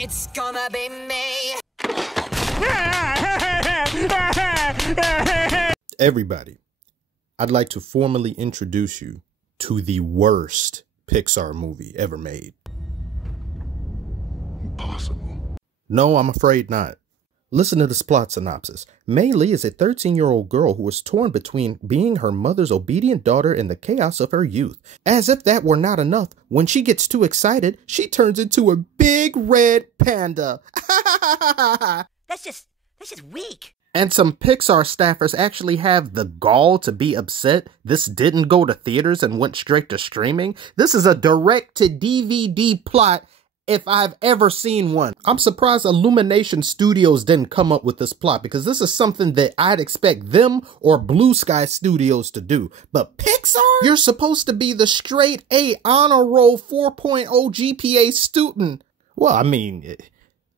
It's gonna be me. Everybody, I'd like to formally introduce you to the worst Pixar movie ever made. Impossible. No, I'm afraid not. Listen to this plot synopsis. Mei Lee is a 13-year-old girl who is torn between being her mother's obedient daughter and the chaos of her youth. As if that were not enough, when she gets too excited, she turns into a big red panda. That's just weak. And some Pixar staffers actually have the gall to be upset this didn't go to theaters and went straight to streaming. This is a direct-to-DVD plot if I've ever seen one. I'm surprised Illumination Studios didn't come up with this plot, because this is something that I'd expect them or Blue Sky Studios to do. But Pixar? You're supposed to be the straight A honor roll 4.0 GPA student. Well, I mean,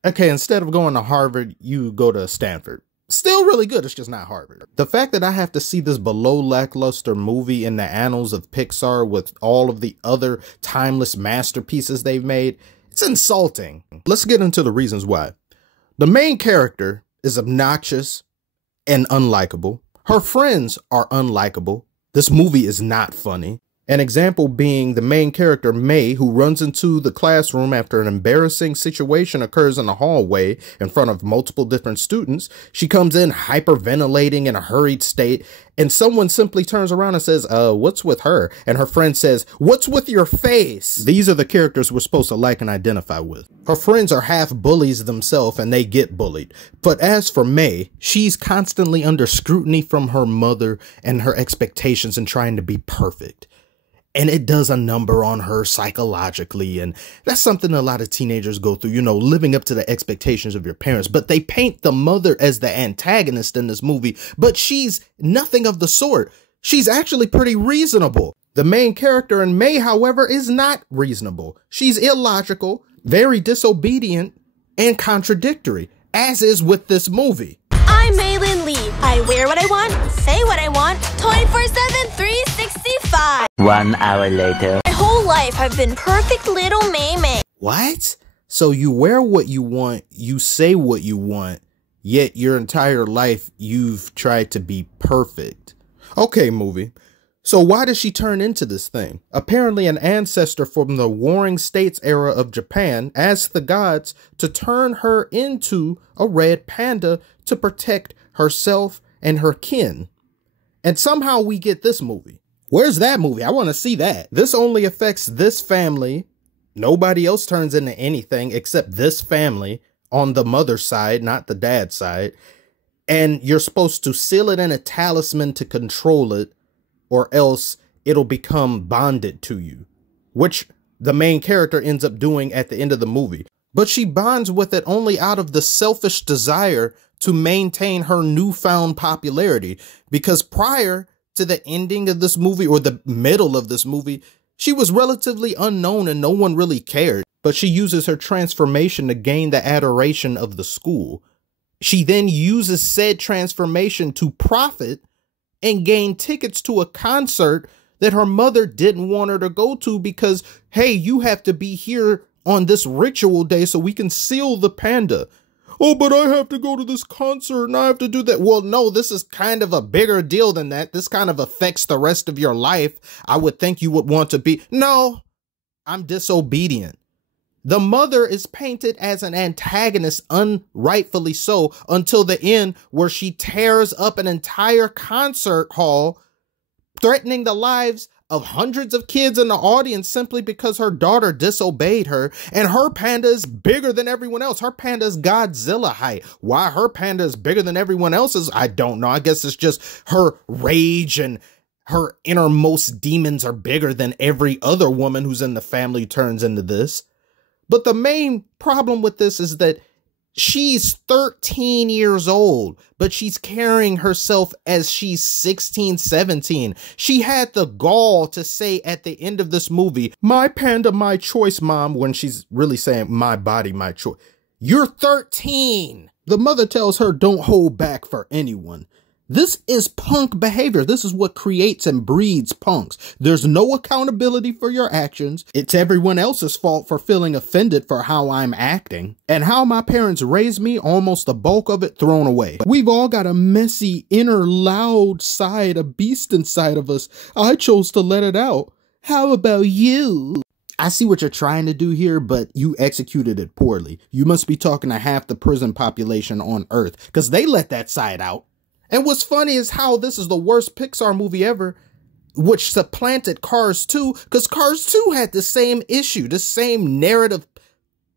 okay, instead of going to Harvard, you go to Stanford. Still really good, it's just not Harvard. The fact that I have to see this below lackluster movie in the annals of Pixar with all of the other timeless masterpieces they've made, it's insulting. Let's get into the reasons why. The main character is obnoxious and unlikable. Her friends are unlikable. This movie is not funny. An example being the main character, Mei, who runs into the classroom after an embarrassing situation occurs in the hallway in front of multiple different students. She comes in hyperventilating in a hurried state, and someone simply turns around and says, what's with her? And her friend says, what's with your face? These are the characters we're supposed to like and identify with. Her friends are half bullies themselves and they get bullied. But as for Mei, she's constantly under scrutiny from her mother and her expectations and trying to be perfect. And it does a number on her psychologically. And that's something a lot of teenagers go through, you know, living up to the expectations of your parents. But they paint the mother as the antagonist in this movie, but she's nothing of the sort. She's actually pretty reasonable. The main character in Mei, however, is not reasonable. She's illogical, very disobedient, and contradictory, as is with this movie. I'm Maylin Lee. I wear what I want, say what I want, 24/7, 365. 1 hour later. My whole life I've been perfect little May. What? So you wear what you want, you say what you want, yet your entire life you've tried to be perfect. Okay, movie. So why does she turn into this thing? Apparently an ancestor from the Warring States era of Japan asked the gods to turn her into a red panda to protect herself and her kin. And somehow we get this movie. Where's that movie? I want to see that. This only affects this family. Nobody else turns into anything except this family on the mother's side, not the dad's side. And you're supposed to seal it in a talisman to control it, or else it'll become bonded to you, which the main character ends up doing at the end of the movie. But she bonds with it only out of the selfish desire to maintain her newfound popularity, because prior to the ending of this movie, or the middle of this movie, she was relatively unknown and no one really cared. But she uses her transformation to gain the adoration of the school. She then uses said transformation to profit and gain tickets to a concert that her mother didn't want her to go to because, hey, you have to be here on this ritual day so we can seal the panda. Oh, but I have to go to this concert and I have to do that. Well, no, this is kind of a bigger deal than that. This kind of affects the rest of your life. I would think you would want to be. No, I'm disobedient. The mother is painted as an antagonist, unrightfully so, until the end where she tears up an entire concert hall, threatening the lives of hundreds of kids in the audience simply because her daughter disobeyed her. And her panda is bigger than everyone else. Her panda is Godzilla height. Why her panda is bigger than everyone else's, I don't know. I guess it's just her rage and her innermost demons are bigger than every other woman who's in the family turns into this. But the main problem with this is that she's 13 years old, but she's carrying herself as she's 16, 17. She had the gall to say at the end of this movie, my panda, my choice, mom, when she's really saying my body, my choice. You're 13. The mother tells her don't hold back for anyone. This is punk behavior. This is what creates and breeds punks. There's no accountability for your actions. It's everyone else's fault for feeling offended for how I'm acting. And how my parents raised me, almost the bulk of it thrown away. We've all got a messy, inner, loud side, a beast inside of us. I chose to let it out. How about you? I see what you're trying to do here, but you executed it poorly. You must be talking to half the prison population on Earth, because they let that side out. And what's funny is how this is the worst Pixar movie ever, which supplanted Cars 2, because Cars 2 had the same issue, the same narrative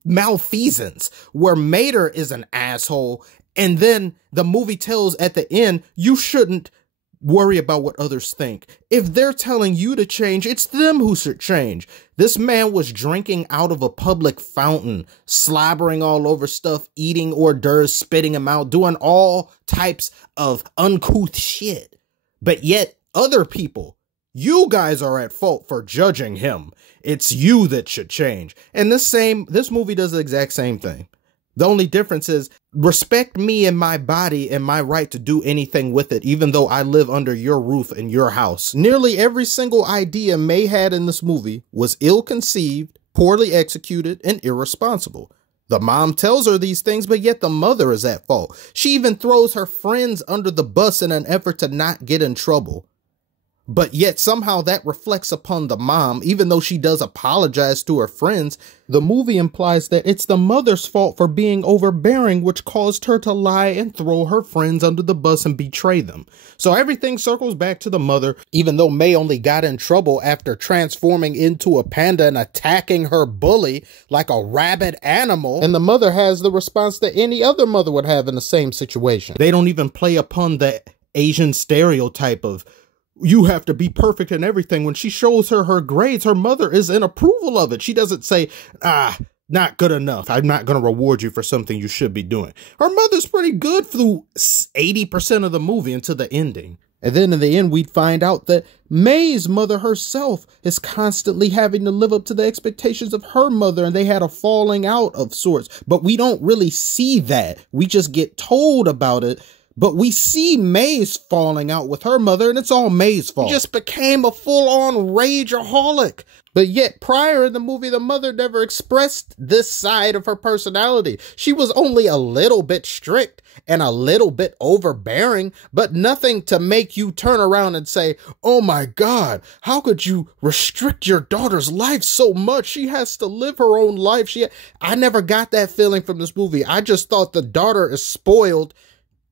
malfeasance, where Mater is an asshole, and then the movie tells at the end, you shouldn't worry about what others think. If they're telling you to change, it's them who should change. This man was drinking out of a public fountain, slobbering all over stuff, eating hors d'oeuvres, spitting them out, doing all types of uncouth shit. But yet, other people, you guys are at fault for judging him. It's you that should change. And this movie does the exact same thing. The only difference is respect me and my body and my right to do anything with it, even though I live under your roof in your house. Nearly every single idea May had in this movie was ill-conceived, poorly executed, and irresponsible. The mom tells her these things, but yet the mother is at fault. She even throws her friends under the bus in an effort to not get in trouble. But yet somehow that reflects upon the mom, even though she does apologize to her friends. The movie implies that it's the mother's fault for being overbearing, which caused her to lie and throw her friends under the bus and betray them. So everything circles back to the mother, even though May only got in trouble after transforming into a panda and attacking her bully like a rabid animal. And the mother has the response that any other mother would have in the same situation. They don't even play upon the Asian stereotype of, you have to be perfect in everything. When she shows her grades, her mother is in approval of it. She doesn't say, not good enough. I'm not going to reward you for something you should be doing. Her mother's pretty good through 80% of the movie until the ending. And then in the end, we'd find out that May's mother herself is constantly having to live up to the expectations of her mother, and they had a falling out of sorts. But we don't really see that. We just get told about it. But we see May's falling out with her mother, and it's all May's fault. She just became a full-on rageaholic. But yet, prior in the movie, the mother never expressed this side of her personality. She was only a little bit strict and a little bit overbearing, but nothing to make you turn around and say, oh my God, how could you restrict your daughter's life so much? She has to live her own life. I never got that feeling from this movie. I just thought the daughter is spoiled,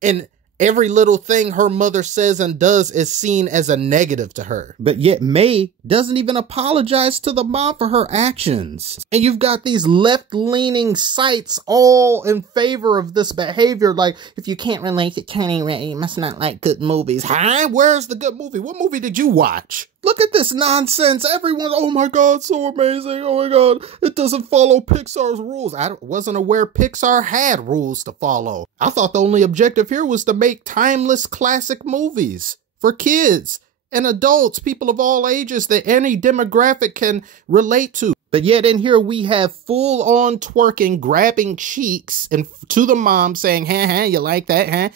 and every little thing her mother says and does is seen as a negative to her. But yet May doesn't even apologize to the mom for her actions. And you've got these left-leaning sites all in favor of this behavior. Like, if you can't relate to Kenny Ray, you must not like good movies. Huh? Where's the good movie? What movie did you watch? Look at this nonsense. Everyone's, oh my God, so amazing. Oh my God, it doesn't follow Pixar's rules. I wasn't aware Pixar had rules to follow. I thought the only objective here was to make timeless classic movies for kids and adults, people of all ages that any demographic can relate to. But yet in here we have full-on twerking, grabbing cheeks, and to the mom saying, you like that,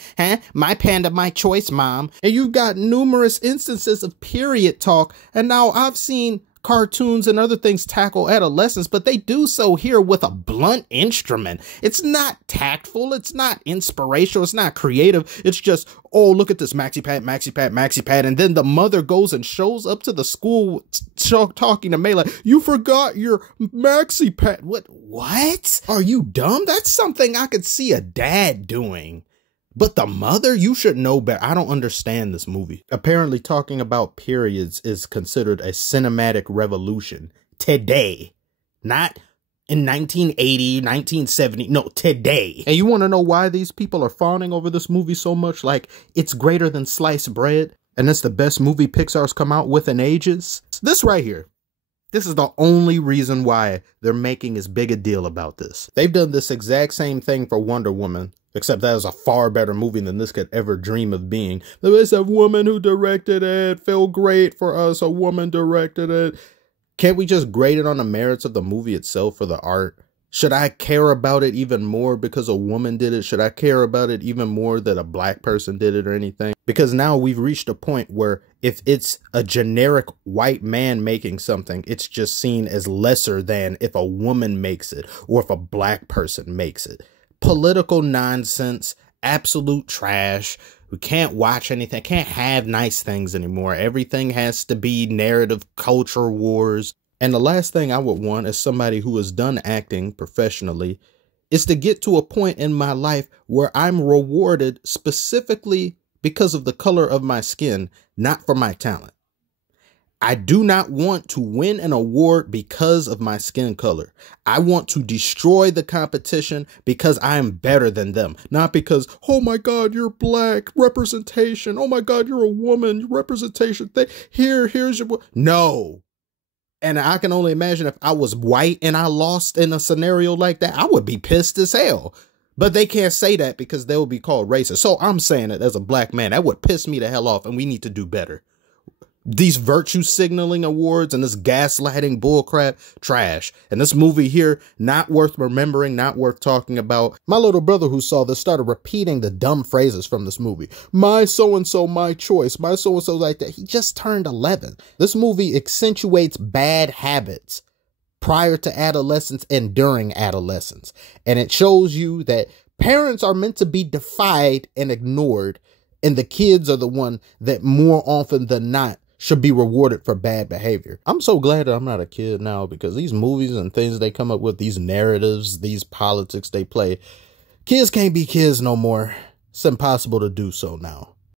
my panda, my choice, mom. And you've got numerous instances of period talk. And now I've seen cartoons and other things tackle adolescence, but they do so here with a blunt instrument. It's not tactful. It's not inspirational. It's not creative. It's just, oh, look at this maxi pad, maxi pad, maxi pad. And then the mother goes and shows up to the school talking to May like, you forgot your maxi pad. What? Are you dumb? That's something I could see a dad doing. But the mother, you should know better. I don't understand this movie. Apparently talking about periods is considered a cinematic revolution today. Not in 1980, 1970, no, today. And you want to know why these people are fawning over this movie so much? Like, it's greater than sliced bread, and it's the best movie Pixar's come out with in ages. This right here. This is the only reason why they're making as big a deal about this. They've done this exact same thing for Wonder Woman, except that was a far better movie than this could ever dream of being. There is a woman who directed it. Feel great for us. A woman directed it. Can't we just grade it on the merits of the movie itself for the art? Should I care about it even more because a woman did it? Should I care about it even more that a black person did it or anything? Because now we've reached a point where if it's a generic white man making something, it's just seen as lesser than if a woman makes it or if a black person makes it. Political nonsense, absolute trash. We can't watch anything, can't have nice things anymore. Everything has to be narrative culture wars. And the last thing I would want as somebody who has done acting professionally is to get to a point in my life where I'm rewarded specifically because of the color of my skin, not for my talent. I do not want to win an award because of my skin color. I want to destroy the competition because I am better than them. Not because, oh my God, you're black, representation. Oh my God, you're a woman, representation. Here's your... No. And I can only imagine if I was white and I lost in a scenario like that, I would be pissed as hell. But they can't say that because they'll be called racist. So I'm saying it as a black man. That would piss me the hell off, and we need to do better. These virtue signaling awards and this gaslighting bullcrap, trash. And this movie here, not worth remembering, not worth talking about. My little brother who saw this started repeating the dumb phrases from this movie. My so-and-so, my choice, my so-and-so like that. He just turned 11. This movie accentuates bad habits prior to adolescence and during adolescence. And it shows you that parents are meant to be defied and ignored. And the kids are the one that more often than not should be rewarded for bad behavior. I'm so glad that I'm not a kid now because these movies and things they come up with, these narratives, these politics they play, kids can't be kids no more. It's impossible to do so now.